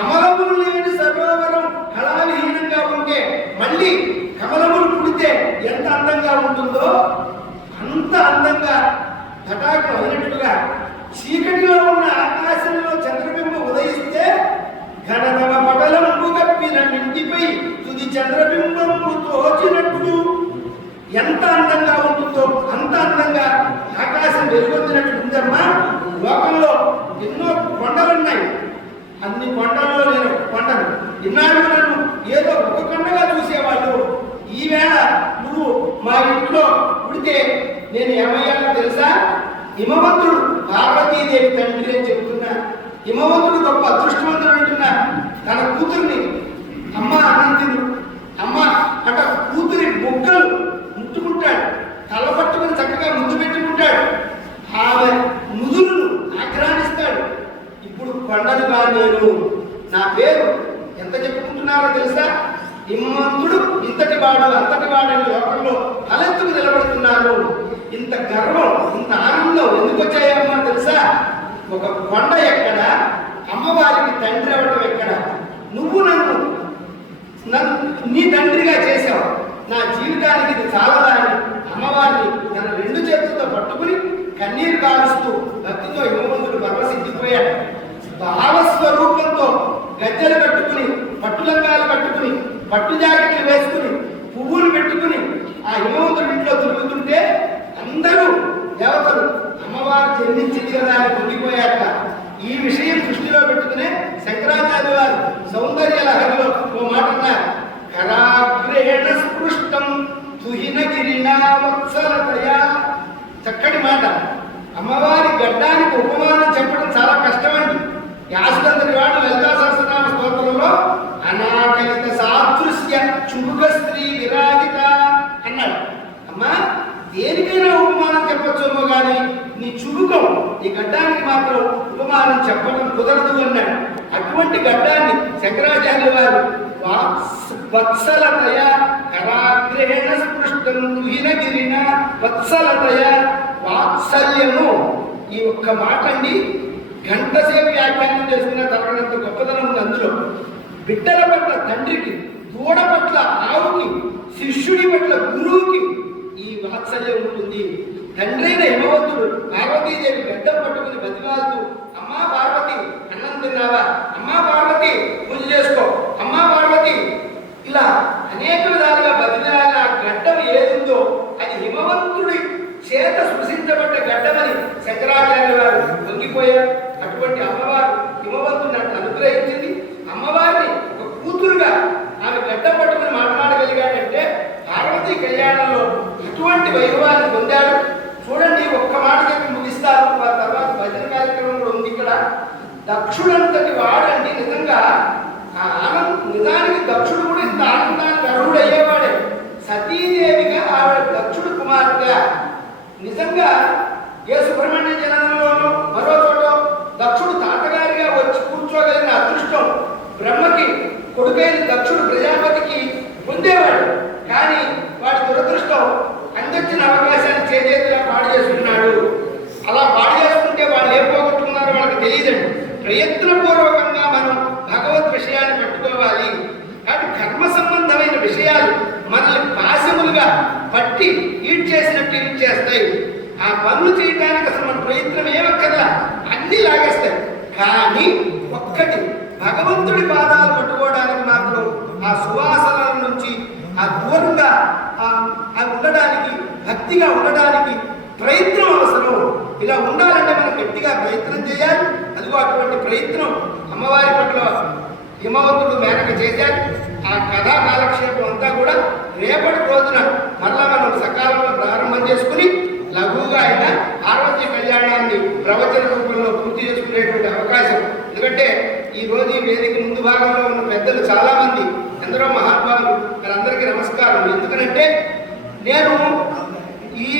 కమలములు లేని సరోవరం కళావిహీనంగా ఉంటే మళ్ళీ కమలములు పుడితే ఎంత అందంగా ఉంటుందో అంత అందంగా తటాకం అయినట్టుగా చీకటిలో ఉన్న ఆకాశంలో చంద్రబింబం ఉదయిస్తే ఘనతమ పటలంబు కప్పిన ఇంటిపై తుది చంద్రబింబము తోచినట్టు ఎంత అందంగా ఉంటుందో అంత అందంగా ఆకాశం వెలుగొందినట్టు ఉందమ్మా. లోకంలో ఎన్నో కొండలున్నాయి, అన్ని కొండల్లో నేను కొండను ఇన్నాళ్ళు నన్ను ఏదో ఒక కొండగా చూసేవాళ్ళు. ఈవేళ నువ్వు మా ఇంట్లో పుడితే నేను ఏమయ్యాలో తెలుసా? హిమవంతుడు పార్వతీదేవి తండ్రి అని చెబుతున్నా. హిమవంతుడు గొప్ప అదృష్టవంతుడు అంటున్నా. తన కూతుర్ని అమ్మ అనంతిను అమ్మ అట కూతురి బొగ్గలు ముట్టుకుంటాడు, తల పట్టుకుని చక్కగా ముద్దు పెట్టుకుంటాడు, ఆమె ముదురును ఆగ్రహిస్తాడు. ఇప్పుడు కొండలుగా నేను నా పేరు ఎంత చెప్పుకుంటున్నారో తెలుసా? హిమవంతుడు ఇంతటి వాడు అంతటి వాడని లోకంలో తలెత్తుకు నిలబడుతున్నారు. ఇంత గర్వం ఇంత ఆనందం ఎందుకు వచ్చాయమ్మా తెలుసా? ఒక కొండ ఎక్కడ, అమ్మవారికి తండ్రి అవ్వడం ఎక్కడ? నువ్వు నన్ను నీ తండ్రిగా చేశావు, నా జీవితానికి ఇది చాలదా అని అమ్మవారిని తన రెండు చేతులతో పట్టుకుని కన్నీరు కాలుస్తూ భక్తితో హిమవంతుడు పరవశించిపోయాడు. భావస్వరూపంతో గజ్జలు కట్టుకుని పట్టులంగాలు కట్టుకుని పట్టు జాకెట్లు వేసుకుని పువ్వులు పెట్టుకుని ఆ హిమవంతుడి ఇంట్లో తిరుగుతుంటే అందరూ దేవతలు అమ్మవారు జన్మించింది కదా అని పొంగిపోయాక ఈ విషయం దృష్టిలో పెట్టుకునే శంకరాచార్య వారు సౌందర్య లహరిలో ఓ మాట అన్నారు. కరాగ్రేణ స్పృష్టం తుహిన గిరినా వత్సలతయా. చక్కటి మాట. అమ్మవారి గడ్డానికి ఉపమానం చెప్పడం చాలా కష్టమండి. వ్యాసులందరి వాడు లలితా సహస్రనామ స్తోత్రంలో అనాకలిత సాదృశ్య చురుక స్త్రీ విరాజిత అన్నాడు. అమ్మా దేనికైనా ఉపమానం చెప్పొచ్చేమో కానీ నీ చురుకం నీ గడ్డానికి మాత్రం ఉపమానం చెప్పడం కుదరదు అన్నాడు. అటువంటి గడ్డాన్ని శంకరాచార్యుల వారు వత్సలతయ కరాగ్రేణ స్పృష్టం తుహినగిరిన వత్సలతయ వాత్సల్యము. ఈ ఒక్క మాట అండి గంట సేపు వ్యాఖ్యానం చేసుకున్న తరగనంత గొప్పతనం ఉంది అందులో. బిడ్డల పట్ల తండ్రికి, దూడ పట్ల ఆవుకి, శిష్యుడి పట్ల గురువుకి ఈ వాత్సల్యం ఉంటుంది. తండ్రైన హిమవంతుడు పార్వతీదేవి గడ్డం పట్టుకుని బతిమాలుతూ అమ్మా పార్వతి అన్నం తిన్నావా, అమ్మా పార్వతి పూజ చేసుకో, అమ్మా పార్వతి ఇలా అనేక విధాలుగా బతిమాల గడ్డం ఏదుందో అది హిమవంతుడి చేత సృష్టించబడ్డ గడ్డమని శంకరాచార్య వారు పొంగిపోయారు. అటువంటి అమ్మవారు హిమవంతుడిని అనుగ్రహించింది. అమ్మవారిని ఒక కూతురుగా ఆమె గడ్డం పట్టుకుని మాట్లాడగలిగాడంటే పార్వతీ కళ్యాణంలో అటువంటి వైభవాన్ని పొందాడు. చూడండి ఒక్క మాట చెప్పి ముగిస్తారు, ఆ తర్వాత భజన కార్యక్రమం కూడా ఉంది ఇక్కడ. దక్షుడంతటి వాడండి నిజంగా ఆ ఆనందం. నిజానికి దక్షుడు కూడా ఇంత ఆనందానికి అర్హుడు అయ్యేవాడే. సతీదేవిగా ఆవిడ దక్షుడు కుమార్తె. నిజంగా ఏ సుబ్రహ్మణ్య జనంలోనూ మరో చోట దక్షుడు తాతగారిగా వచ్చి కూర్చోగలిగిన అదృష్టం బ్రహ్మకి కొడుకైన దక్షుడు ప్రజాపతికి పొందేవాడు. కానీ వాడి దురదృష్టం అందొచ్చిన అవకాశాన్ని చేజేతిలా పాడు చేసుకున్నాడు. అలా పాడు చేసుకుంటే వాళ్ళు ఏం పోగొట్టుకున్నారో వాళ్ళకి తెలియదండి. ప్రయత్నపూర్వకంగా మనం భగవద్ విషయాన్ని పట్టుకోవాలి. కాబట్టి కర్మ సంబంధమైన విషయాలు మనల్ని పాశములుగా పట్టి ఈడ్ చేసినట్టు ఈడ్ చేస్తాయి. ఆ పనులు చేయడానికి అసలు మన ప్రయత్నం ఏమక్కర్లా, అన్నీ లాగేస్తాయి. కానీ ఒక్కటి భగవంతుడి పాదాలు పట్టుకోవడానికి మాత్రం ఆ సువాసనల నుంచి ఆ దూరంగా ఉండడానికి, భక్తిగా ఉండడానికి ప్రయత్నం అవసరం. ఇలా ఉండాలంటే మనం గట్టిగా ప్రయత్నం చేయాలి. అదిగో అటువంటి ప్రయత్నం అమ్మవారి పట్ల హిమవంతుడు మేనక చేశాడు. ఆ కథా కాలక్షేపం అంతా కూడా రేపటి రోజున మళ్ళా మనం సకాలంలో ప్రారంభం చేసుకుని లఘువుగా అయినా పార్వతీ కళ్యాణాన్ని ప్రవచన రూపంలో పూర్తి చేసుకునేటువంటి అవకాశం. ఎందుకంటే ఈ రోజు ఈ వేదిక ముందు భాగంలో ఉన్న పెద్దలు చాలా మంది, ఎందరో మహానుభావులు, వారందరికీ నమస్కారం. ఎందుకనంటే నేను ఈ